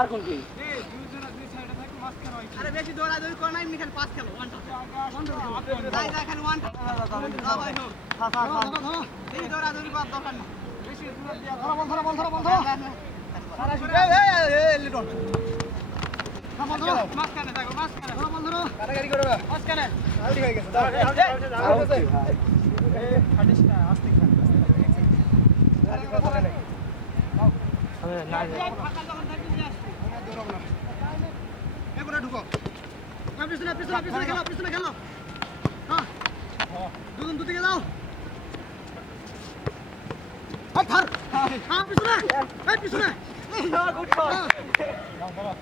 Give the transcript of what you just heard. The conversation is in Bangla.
আর কোন কি আরে বেশি দৌড়াদৌড়ি কর না এমনি খালি পাস খেলো ওয়ান টাচ যাই যাই খালি ওয়ান টাচ দাও ভাই হোক বেশি দৌড়াদৌড়ি করার দরকার নেই বেশি দূর দিয়া বন্ধ সারা শুরু এই লিটন মাঝখানে দেখো মাঝখানে বন্ধ কাটাকাটি করো না মাঝখানে আউট হয়ে গেছে দাও এই ফাটিস না আস্তে খান ঢুকো পিছনে খেলো হ্যাঁ দুজন দুদিকে যাও পিছনে খেলো